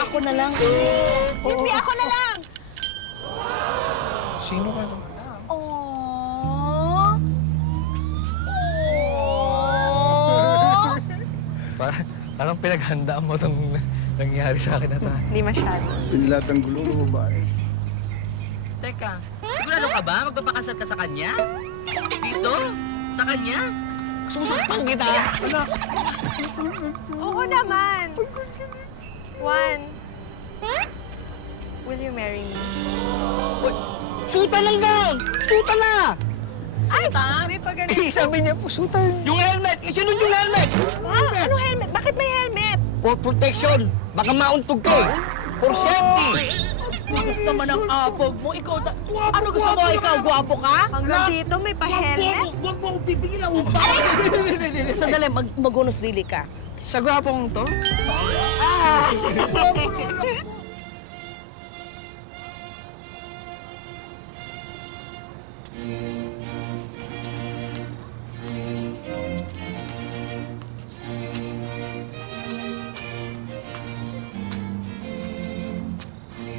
Ako na lang. Excuse me, ako na lang! Sino ka? Aww. Parang pinaghandaan mo itong nangyari sa akin at Hindi masyado. Lahat ng gulo ng babae. Teka, sigurado ka ba? Magpapakasal ka sa kanya? Dito? Sa kanya? susaktan kita! Oo naman. Juan, will you marry me? Suta lang daw! Suta na! Ay, may pa ganun. Eh, sabi niya po, suta. Yung helmet! Isunod yung helmet! Ano helmet? Bakit may helmet? For protection! Baka mauntog ka eh! For safety! Gusto mo ng apog mo? Ikaw, ano gusto mo? Ikaw, gwapo ka? Hanggang dito may pa-helmet? Huwag mo akong pipigil ang upa. Sandali, magunos dili ka. Sa gwapong to?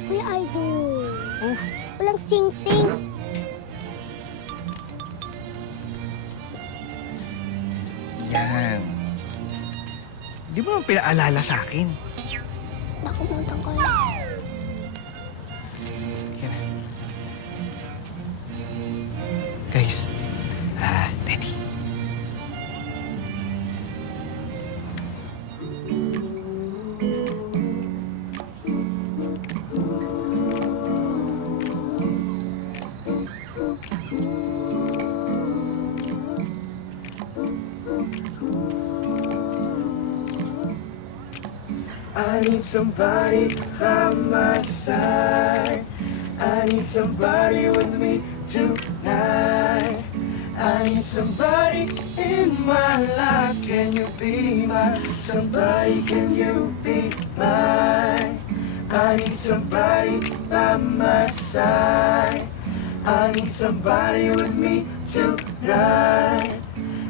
Kuya Idol. Walang sing-sing. Yan. Di ba mo pinaalala sa akin? Nakumuntang ko yun. Yan. Guys, ready? I need somebody by my side. I need somebody with me tonight. I need somebody in my life. Can you be my somebody? Can you be mine? I need somebody by my side. I need somebody with me tonight.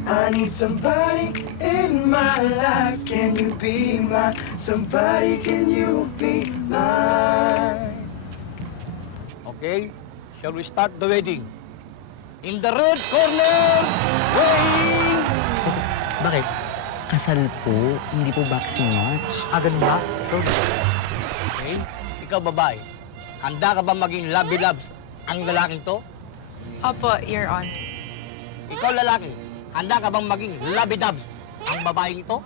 I need somebody in my life. Can you be my somebody? Can you be mine? Okay, shall we start the wedding? In the red corner, wedding! Bakit? Kasal po, hindi po boxing match. Agad ba? Okay, ikaw babae, handa ka ba maging labi-labs ang lalaking to? Opo, Your On. Ikaw lalaki, handa ka bang maging labi-dabs ang babaeng ito?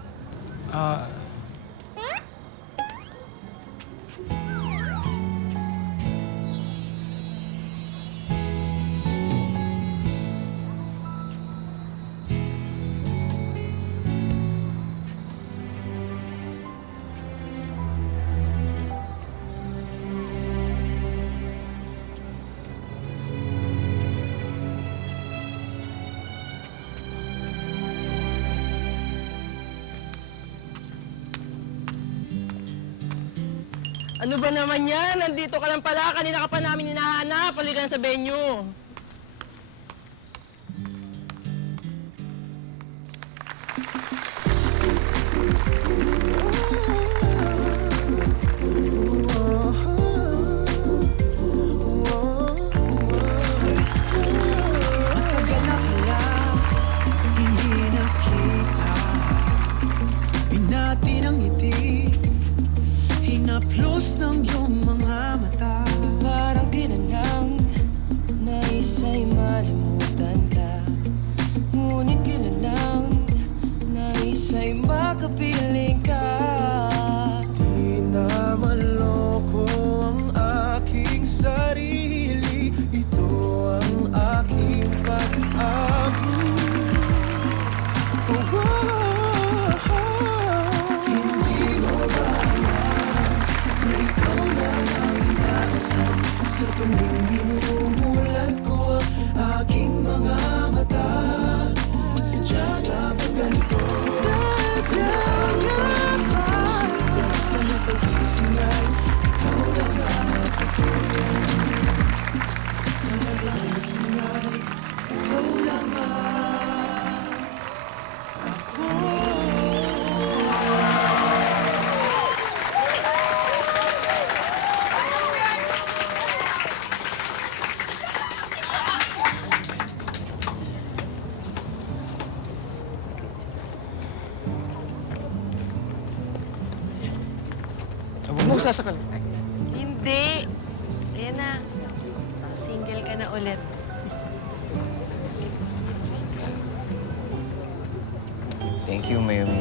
Ano ba naman yan? Nandito ka lang pala. Kanina ka pa namin hinahanap. Halika na sa venue. Matagal na pala, hindi nakita. Binati ng ngiti, hinaplos ng iyong mga mata. Parang di na lang naisa'y malimutan ka. Ngunit di na lang naisa'y makapiling ka. Di na maloko ang aking sarili. Ito ang aking pag-abo. Hindi mo ba alam na ikaw na lang nasa sa tuwing minumulat ko ang aking mga mata? Sadya na ba ganito? Sadya mo sasakal. Ay, Hindi. Ayan na. Single ka na ulit. thank you, Mayumi.